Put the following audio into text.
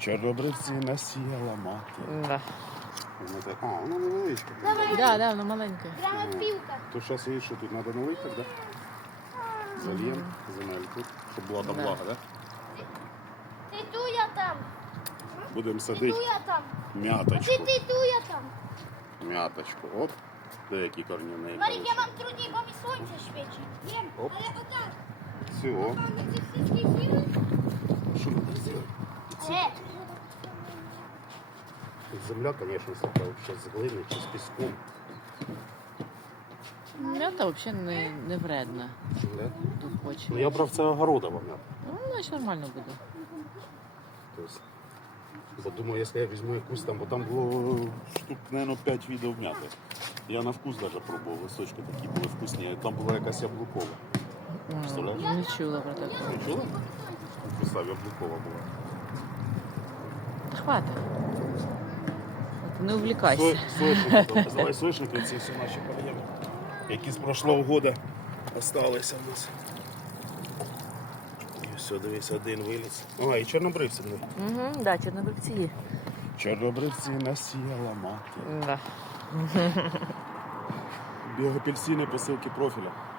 Чорнобривці насіяла мати. Да. Вона невеличка. Да, воно маленьке. Прямо пілка. То зараз її що тут треба налити, так? Да? Зальємо земельку, щоб була там Да. влага, так? Ти туя там. Будемо Ти садити туя там. м'яточку. Ти туя там. М'яточку. Оп. Деякі корні в неї. Марік, я вам трудні, бо мені сонце свічить. Єм, Оп. але отак. Все. Там ці всі сіли. Що ми тут зробимо? Земля, звісно, така ще з глини чи з піском. М'ята взагалі не вредна. Да? Хто хоче. Ну я брав це огородова м'ята. Ну, значить нормально буде. Тобто, бо думаю, якщо я візьму якусь там, бо там було штук, мабуть, 5 відео м'яти. Я на вкус навіть пробував, листочки такі були вкусні. Там була якась яблукова. Представляєш? Не чула про таке. Не чула? Представ, яблукова була. Хватить. Не увлікайся. Соєшники, давай соєшники, ці всі наші проблеми, які з прошлого года залишилися в нас. І все, дивись, один виліз. А, і чорнобривці були. Угу, да, чорнобривці є. Чорнобривці насіяла мати. Да. Біоапельсини, посилки профіля.